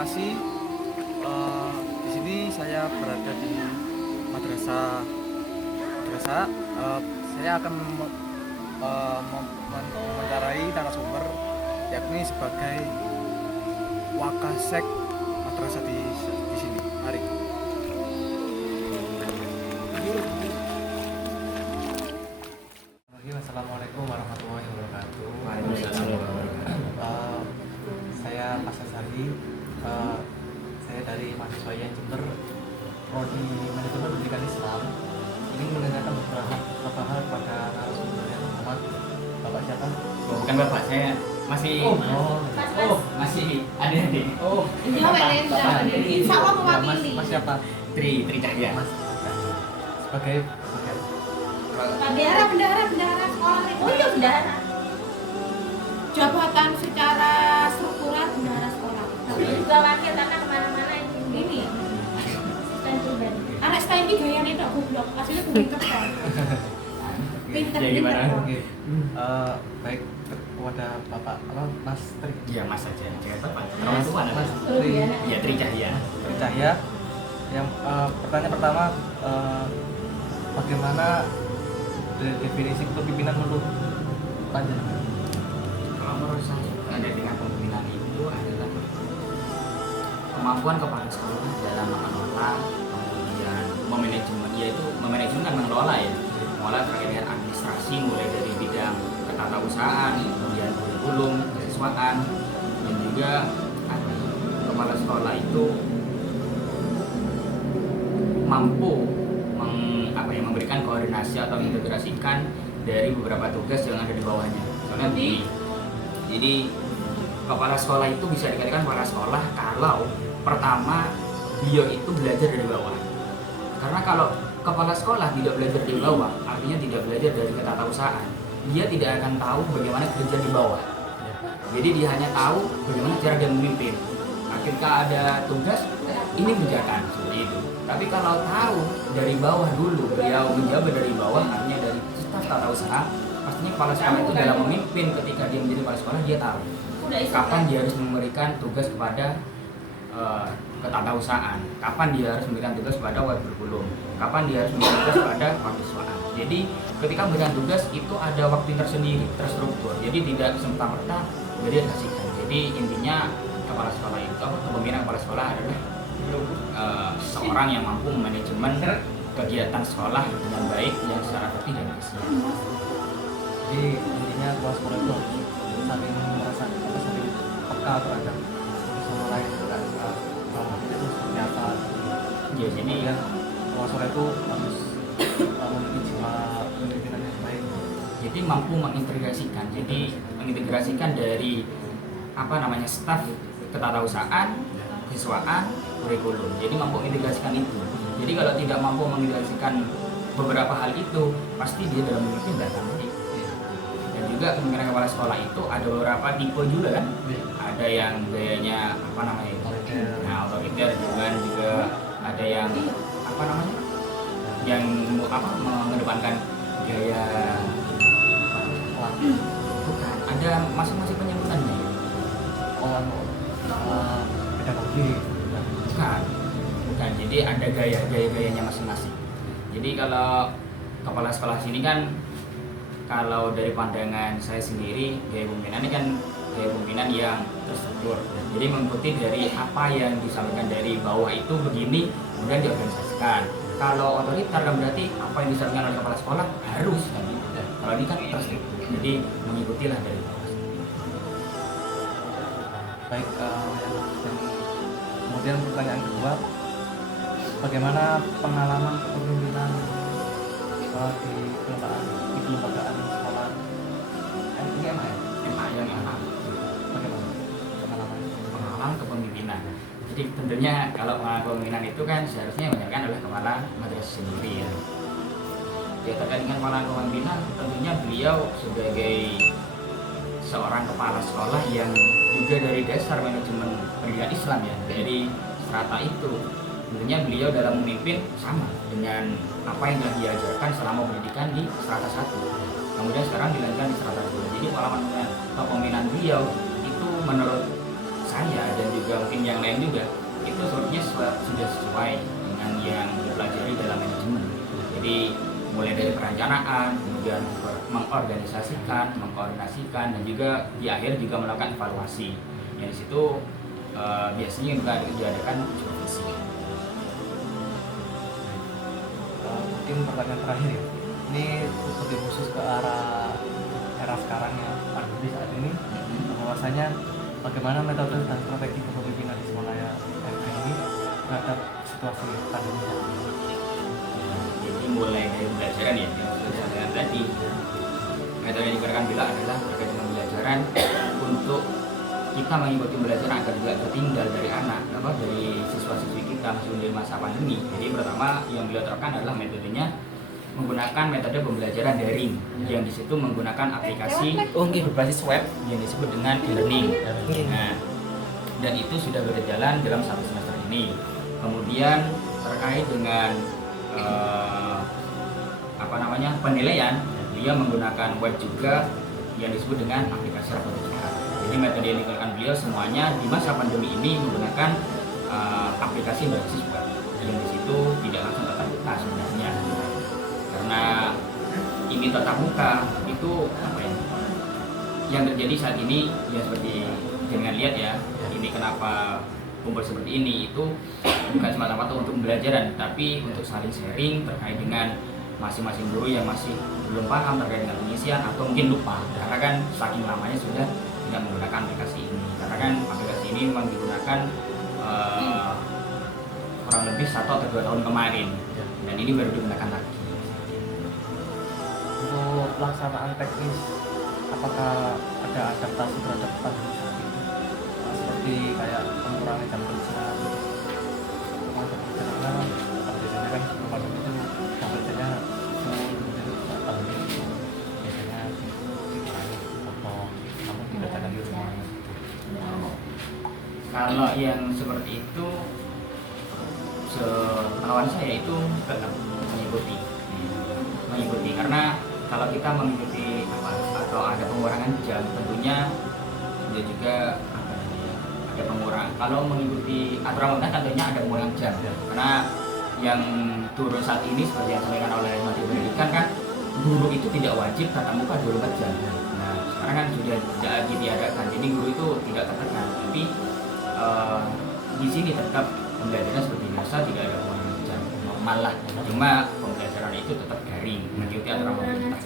kasih. Di sini saya berada di madrasah. Madrasah. Saya akan mewawancarai narasumber, yakni sebagai wakasek madrasah di sini. Mari. Assalamualaikum warahmatullahi wabarakatuh. Waalaikumsalam. Saya Pasha Sari. Saya dari mahasiswa yang Jember, prodi manajemen pendidikan Islam. Ini menanyakan beberapa hal pada narasumber yang terhormat. Bapak siapa? Oh, bukan bapak, saya masih masih adik-adik. Sama mewakili. Mas siapa? Tri Cahya. Mas sebagai Bendahara sekolah. Oh iya, bendahara. Jabatan secara struktural bendahara sekolah. Tapi juga wakil karena kemana-mana ini ya. Asisten pribadi. Anak saya ini gayanya tak goblok, aslinya pinter kan. Pinter. Ya gimana? Oke. Baik kepada Bapak Mas Tri. Iya, Mas saja. Kayak bapak. Orang tua ada. Mas Tri. Iya, Tri Cahya. Tri Cahya. Yang pertanyaan pertama, bagaimana definisi kepemimpinan menurut panjenengan? Kalau menurut saya ada dengan pembinaan itu adalah kemampuan kepala sekolah dalam mengelola, kemudian memanajemen, yaitu memanajemen dan mengelola ya, mengelola terkait dengan administrasi mulai dari bidang ketatausahaan, kemudian kurikulum, kesiswaan, dan juga kepala sekolah itu mampu memberikan koordinasi atau integrasikan dari beberapa tugas yang ada di bawahnya. Soalnya begini, jadi kepala sekolah itu bisa dikatakan kepala sekolah kalau pertama beliau itu belajar dari bawah. Karena kalau kepala sekolah tidak belajar dari bawah, artinya tidak belajar dari ketatausahaan, dia tidak akan tahu bagaimana kerja di bawah. Jadi dia hanya tahu bagaimana cara dia memimpin. Ketika ada tugas, ini kerjakan seperti itu. Tapi kalau tahu dari bawah dulu, beliau menjabat dari bawah, artinya dari staf tata usaha, pastinya kepala sekolah itu dalam memimpin ketika dia menjadi kepala sekolah, dia tahu kapan dia harus memberikan tugas kepada ketatausahaan, kapan dia harus memberikan tugas kepada wali kurikulum, kapan dia harus memberikan tugas kepada mahasiswa. Jadi ketika memberikan tugas itu ada waktu tersendiri, terstruktur. Jadi tidak serta-merta jadi kasihkan. Jadi intinya kepala sekolah itu, kepemimpinan kepala sekolah adalah seorang yang mampu memanajemen kegiatan sekolah dengan baik yang secara tertib dan efisien. Jadi intinya kepala sekolah itu harus saling merasa saling peka terhadap sama lain dan bawahnya itu seperti apa. Ya, jadi Dan kepala sekolah itu harus memiliki jiwa kepemimpinan yang baik. Jadi mampu mengintegrasikan. Jadi mengintegrasikan dari staf ketatausahaan, kesiswaan, kurikulum. Jadi mampu mengintegrasikan itu. Jadi kalau tidak mampu mengintegrasikan beberapa hal itu, pasti dia dalam memimpin dan baik. Dan juga kemungkinan kepala sekolah itu ada beberapa tipe juga kan. Ada yang gayanya otoriter juga ada yang yang mengedepankan gaya bukan, ada masing-masing penyebutannya ya. Pedagogi. Bukan, jadi ada gaya-gayanya masing-masing. Jadi kalau kepala sekolah sini kan, kalau dari pandangan saya sendiri, gaya pemimpinan ini kan gaya pemimpinan yang terstruktur. Jadi mengikuti dari apa yang disampaikan dari bawah itu begini, kemudian diorganisasikan. Kalau otoriter kan berarti apa yang disampaikan oleh kepala sekolah harus kan gitu. Kalau ini kan terstruktur, jadi mengikutilah dari bawah. Baik, dan kemudian pertanyaan kedua, bagaimana pengalaman kepemimpinan di kelembagaan sekolah ini MA ya? MA yang Bagaimana pengalaman kepemimpinan. Jadi tentunya kalau pengalaman kepemimpinan itu kan seharusnya yang menjalankan oleh kepala madrasah sendiri ya. Ya, terkait dengan pengalaman kepemimpinan, tentunya beliau sebagai seorang kepala sekolah yang juga dari dasar manajemen pendidikan Islam ya, dari strata itu, tentunya beliau dalam memimpin sama dengan apa yang telah diajarkan selama pendidikan di strata 1, kemudian sekarang dilanjutkan di strata 2. Jadi pengalaman kepemimpinan beliau itu menurut saya dan juga mungkin disiplin yang lain juga itu sepertinya sudah sesuai dengan yang dipelajari dalam manajemen. Jadi mulai dari perencanaan, kemudian mengorganisasikan, mengkoordinasikan, dan juga di akhir juga melakukan evaluasi. Yang di situ biasanya juga diadakan supervisi. Mungkin pertanyaan terakhir ya, ini lebih khusus ke arah era sekarang ya, pandemi saat ini, bahwasanya bagaimana metode dan strategi kepemimpinan di Semalaya MK ini terhadap situasi pandemi saat ini. Jadi mulai dari pembelajaran ya, yang sudah disampaikan tadi, metode yang digunakan bila adalah terkait dengan pembelajaran untuk kita mengikuti pembelajaran agar juga tertinggal dari anak, dari siswa-siswi kita masih di masa pandemi. Jadi pertama yang beliau terapkan adalah metodenya menggunakan metode pembelajaran daring, yang di situ menggunakan aplikasi berbasis web yang disebut dengan e-learning. Nah, dan itu sudah berjalan dalam 1 semester ini. Kemudian terkait dengan penilaian, dia menggunakan web juga yang disebut dengan aplikasi rapor cepat. Jadi metode yang digunakan beliau semuanya di masa pandemi ini menggunakan aplikasi berbasis web, yang di situ tidak langsung tatap muka sebenarnya. Karena ini tatap muka itu yang terjadi saat ini ya seperti dengan lihat ya, ini kenapa kumpul seperti ini itu bukan semata-mata untuk pembelajaran, tapi untuk saling sharing terkait dengan masing-masing guru yang masih belum paham terkait dengan pengisian atau mungkin lupa karena kan saking lamanya sudah tidak menggunakan aplikasi ini. Karena kan aplikasi ini memang digunakan kurang lebih 1 atau 2 tahun kemarin, dan ini baru digunakan lagi. Untuk pelaksanaan teknis, apakah ada adaptasi terhadap pandemi saat ini? Seperti kayak mengurangi jam kerja, karena biasanya kan sebelum pandemi itu jam kerjanya pandemi itu biasanya dikurangi atau namun dikerjakan di rumah. Kalau yang seperti itu, sepengetahuan saya itu tetap mengikuti karena kalau kita mengikuti atau ada pengurangan jam, tentunya dia juga ada pengurangan. Kalau mengikuti aturan pemerintah tentunya ada pengurangan jam, karena yang turun saat ini seperti yang disampaikan oleh Menteri Pendidikan kan, guru itu tidak wajib tatap muka 24 jam. Nah sekarang kan sudah tidak lagi diadakan, jadi guru itu tidak tertekan, tapi di sini tetap pembelajaran seperti biasa, tidak ada pengurangan jam, normal lah. Cuma pembelajaran itu tetap daring, mengikuti aturan pemerintah.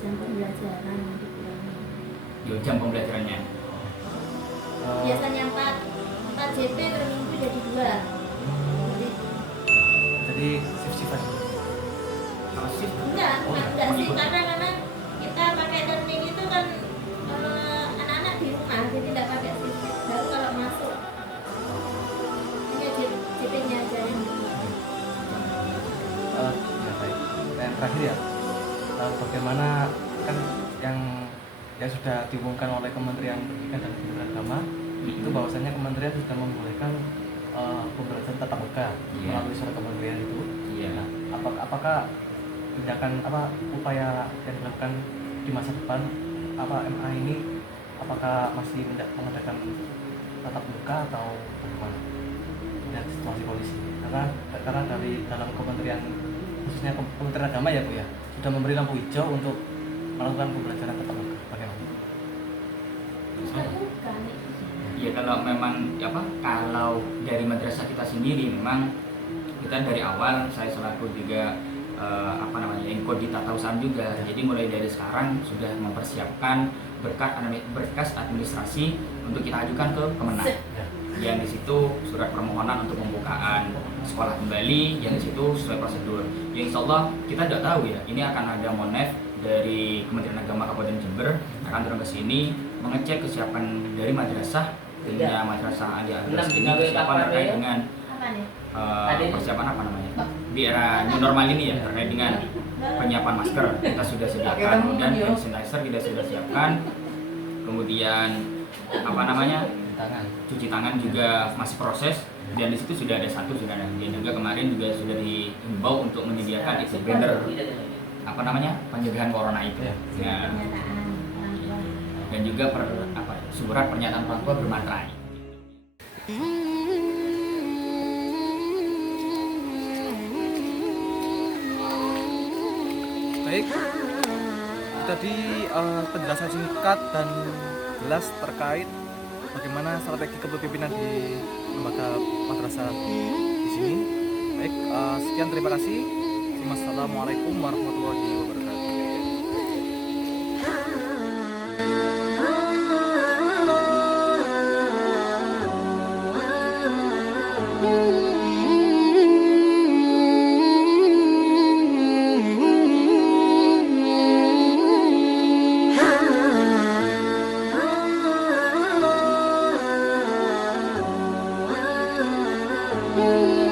Jam pembelajaran dikurangi. Jam pembelajarannya. Biasanya 4 JP per minggu jadi 2. Jadi shift-shiftan. Enggak sih, karena kita pakai learning itu kan anak-anak di rumah, jadi tidak pakai shift. Baru kalau masuk hanya JP-nya aja yang Ya baik. Yang terakhir ya, bagaimana kan yang sudah diumumkan oleh Kementerian Pendidikan dan Kebudayaan Agama itu bahwasanya kementerian sudah membolehkan pembelajaran tatap muka melalui surat kementerian itu. Nah, apakah tindakan upaya yang dilakukan di masa depan MA ini apakah masih mengadakan tatap muka atau bagaimana dan situasi kondisi? Karena dari dalam kementerian, khususnya Kementerian Agama ya Bu ya, sudah memberi lampu hijau untuk melakukan pembelajaran tatap muka. Bagaimana? bukan. Ya kalau memang kalau dari madrasah kita sendiri memang kita dari awal, saya selaku juga ikut di tata usaha juga. Jadi mulai dari sekarang sudah mempersiapkan berkas administrasi untuk kita ajukan ke Kemenang. Yang di situ surat permohonan untuk pembukaan sekolah kembali, yang di situ sesuai prosedur. Yang insya Allah kita tidak tahu ya, ini akan ada monef dari Kementerian Agama Kabupaten Jember akan turun ke sini mengecek kesiapan dari madrasah dengan madrasah Ali Al-Qur'an ini, kesiapan terkait dengan persiapan di era new normal ini ya, terkait dengan penyiapan masker kita sudah sediakan, kemudian hand sanitizer kita sudah siapkan, kemudian cuci tangan juga masih proses, dan di situ sudah ada satu sudah ada, dan juga kemarin juga sudah dihimbau untuk menyediakan exit banner pencegahan corona itu ya. Dan juga surat pernyataan orang tua bermaterai. Baik, itu tadi penjelasan singkat dan jelas terkait bagaimana strategi kepemimpinan di lembaga madrasah di sini. Baik, sekian, terima kasih. Wassalamualaikum warahmatullahi wabarakatuh. Thank you.